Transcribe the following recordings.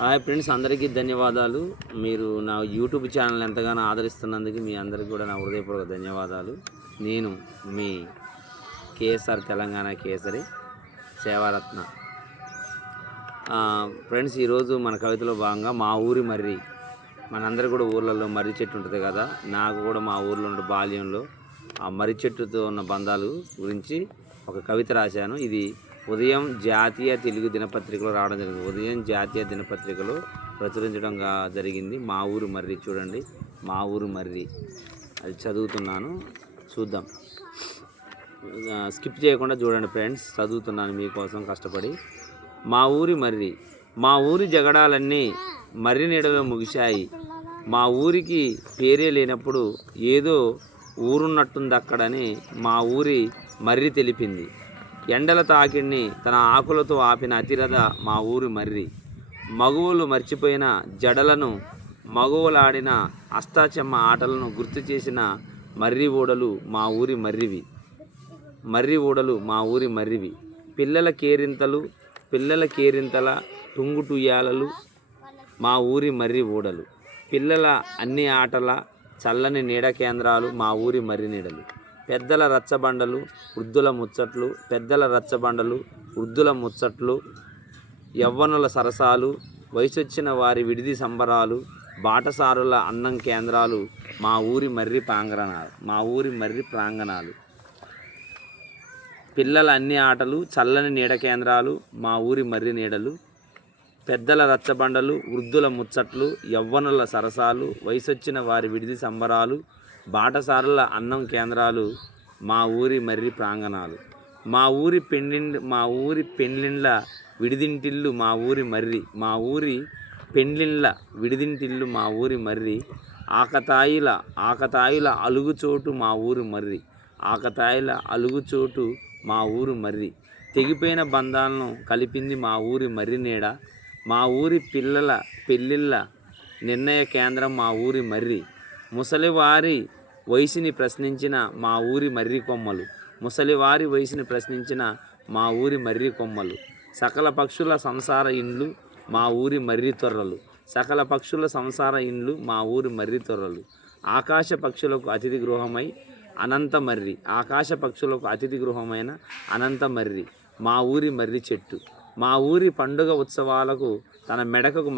Hi friends, అందరికీ ధన్యవాదాలు. మీరు నా యూట్యూబ్ ఛానల్ ఎంతగానో ఆదరిస్తున్నందుకు మీ అందరికీ కూడా నా హృదయపూర్వక ధన్యవాదాలు. నేను మీ కేఎస్ఆర్ తెలంగాణ కేసరి సేవారత్న. ఫ్రెండ్స్, ఈరోజు మన కవితలో భాగంగా మా ఊరి మర్రి. మనందరూ కూడా ఊర్లలో మర్రి చెట్టు ఉంటుంది కదా. నాకు కూడా మా ఊర్లో ఉన్న బాల్యంలో ఆ మర్రి చెట్టుతో ఉన్న బంధాలు గురించి ఒక కవిత రాశాను. ఇది ఉదయం జాతీయ తెలుగు దినపత్రికలో రావడం జరిగింది. ఉదయం జాతీయ దినపత్రికలో ప్రచురించడం జరిగింది. మా ఊరు మర్రి, చూడండి, మా ఊరు మర్రి. అది చదువుతున్నాను, చూద్దాం. స్కిప్ చేయకుండా చూడండి ఫ్రెండ్స్, చదువుతున్నాను మీకోసం కష్టపడి. మా ఊరి మర్రి. మా ఊరి జగడాలన్నీ మర్రి నీడలో ముగిశాయి. మా ఊరికి పేరే లేనప్పుడు ఏదో ఊరున్నట్టుంది అక్కడని మా ఊరి మర్రి తెలిపింది. ఎండల తాకిడిని తన ఆకులతో ఆపిన అతిరథ మా ఊరి మర్రి. మగువులు మర్చిపోయిన జడలను, మగువులాడిన అష్టాచెమ్మ ఆటలను గుర్తు చేసిన మర్రి ఊడలు మా ఊరి మర్రివి. మర్రి ఊడలు మా ఊరి మర్రివి. పిల్లల కేరింతల టుంగుటుయ్యాలలు మా ఊరి మర్రి ఊడలు. పిల్లల అన్ని ఆటల చల్లని నీడ కేంద్రాలు మా ఊరి మర్రి నీడలు. పెద్దల రచ్చబండలు వృద్ధుల ముచ్చట్లు, యవ్వనుల సరసాలు, వయసొచ్చిన వారి విడిది సంబరాలు, బాటసారుల అన్నం కేంద్రాలు మా ఊరి మర్రి ప్రాంగణాలు. పిల్లల అన్ని ఆటలు చల్లని నీడ కేంద్రాలు మా ఊరి మర్రి నీడలు. పెద్దల రచ్చబండలు, వృద్ధుల ముచ్చట్లు, యవ్వనుల సరసాలు, వయసొచ్చిన వారి విడిది సంబరాలు, బాటసారుల అన్నం కేంద్రాలు మా ఊరి మర్రి ప్రాంగణాలు. మా ఊరి పెండ్లిండ్ల విడిదింటిల్లు మా ఊరి మర్రి. మా ఊరి పెండ్లిండ్ల విడిదింటిల్లు మా ఊరి మర్రి. ఆకతాయిల అలుగుచోటు మా ఊరి మర్రి. ఆకతాయిల అలుగుచోటు మా ఊరు మర్రి. తెగిపోయిన బంధాలను కలిపింది మా ఊరి మర్రి నీడ. మా ఊరి పిల్లల పెళ్ళిళ్ళ నిర్ణయ కేంద్రం మా ఊరి మర్రి. ముసలివారి వయసుని ప్రశ్నించిన మా ఊరి మర్రి కొమ్మలు. సకల పక్షుల సంసార ఇండ్లు మా ఊరి మర్రి తొర్రలు. ఆకాశ పక్షులకు అతిథి గృహమైన అనంత మర్రి మా ఊరి మర్రి చెట్టు. మా ఊరి పండుగ ఉత్సవాలకు తన మెడకు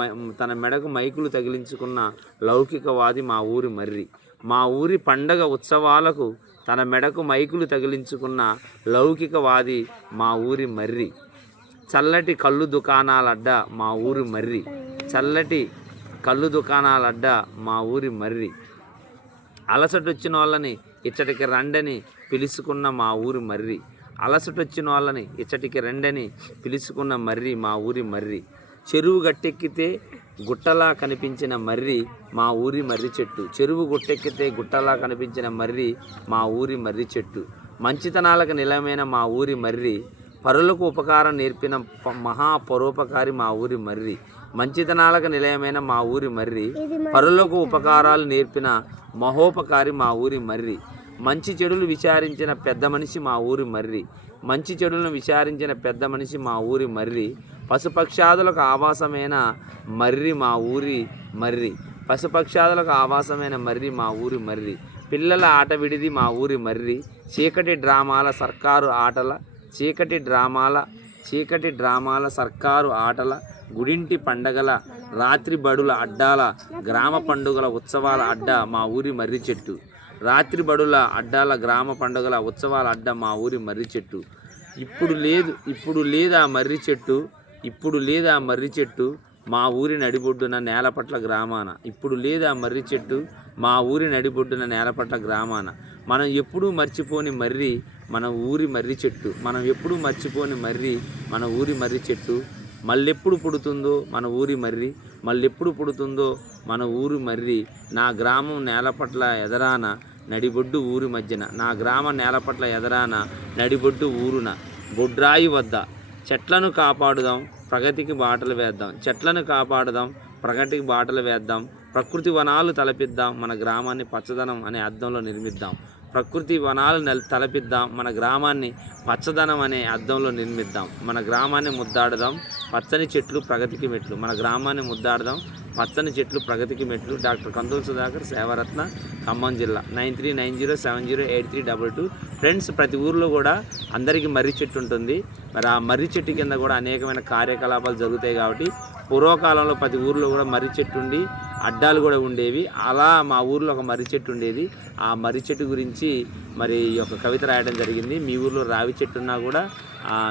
మైకులు తగిలించుకున్న లౌకికవాది మా ఊరి మర్రి. మా ఊరి పండగ ఉత్సవాలకు తన మెడకు మైకులు తగిలించుకున్న లౌకికవాది మా ఊరి మర్రి. చల్లటి కళ్ళు దుకాణాలడ్డ మా ఊరి మర్రి. అలసటొచ్చిన వాళ్ళని ఇచ్చటికి రండని పిలుచుకున్న మా ఊరి మర్రి. చెరువు గట్టెక్కితే గుట్టలా కనిపించిన మర్రి మా ఊరి మర్రి చెట్టు. మంచితనాలకు నిలమైన మా ఊరి మర్రి. పరులకు ఉపకారం నేర్పిన మహాపరోపకారి మా ఊరి మర్రి. పరులకు ఉపకారాలు నేర్పిన మహోపకారి మా ఊరి మర్రి. మంచి చెడులు విచారించిన పెద్ద మనిషి మా ఊరి మర్రి. పశుపక్షాదులకు ఆవాసమైన మర్రి మా ఊరి మర్రి. పిల్లల ఆట విడిది మా ఊరి మర్రి. చీకటి డ్రామాల సర్కారు ఆటల గుడింటి పండగల రాత్రి బడుల అడ్డాల గ్రామ పండుగల ఉత్సవాల అడ్డ మా ఊరి మర్రి చెట్టు. ఇప్పుడు లేదా మర్రి చెట్టు మా ఊరి నడిబొడ్డున నేలపట్ల గ్రామాన. మనం ఎప్పుడూ మర్చిపోని మర్రి మన ఊరి మర్రి చెట్టు. మళ్ళెప్పుడు పుడుతుందో మన ఊరి మర్రి. నా గ్రామం నేలపట్ల ఎదరాన నడిబొడ్డు ఊరున బొడ్రాయి వద్ద. చెట్లను కాపాడుదాం, ప్రగతికి బాటలు వేద్దాం. ప్రకృతి వనాలు తలపిద్దాం, మన గ్రామాన్ని పచ్చదనం అనే అర్థంలో నిర్మిద్దాం. ప్రకృతి వనాలు తలపిద్దాం, మన గ్రామాన్ని పచ్చదనం అనే అద్దంలో నిర్మిద్దాం, మన గ్రామాన్ని ముద్దాడదాం, పచ్చని చెట్లు ప్రగతికి మెట్లు, మన గ్రామాన్ని ముద్దాడదాం, పచ్చని చెట్లు ప్రగతికి మెట్లు. డాక్టర్ కందుల సుధాకర్, సేవరత్న, ఖమ్మం జిల్లా. 9390708322. ఫ్రెండ్స్, ప్రతి ఊరిలో కూడా అందరికీ మర్రి చెట్టు ఉంటుంది. మరి ఆ మర్రి చెట్టు కింద కూడా అనేకమైన కార్యకలాపాలు జరుగుతాయి. కాబట్టి పూర్వకాలంలో ప్రతి ఊరిలో కూడా మర్రి చెట్టు ఉండి అడ్డాలు కూడా ఉండేవి. అలా మా ఊరిలో ఒక మర్రి చెట్టు ఉండేది. ఆ మర్రి చెట్టు గురించి మరి ఈ యొక్క కవిత రాయడం జరిగింది. మీ ఊరిలో రావి చెట్టు ఉన్నా కూడా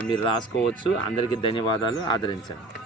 మీరు రాసుకోవచ్చు. అందరికీ ధన్యవాదాలు. ఆదరించండి.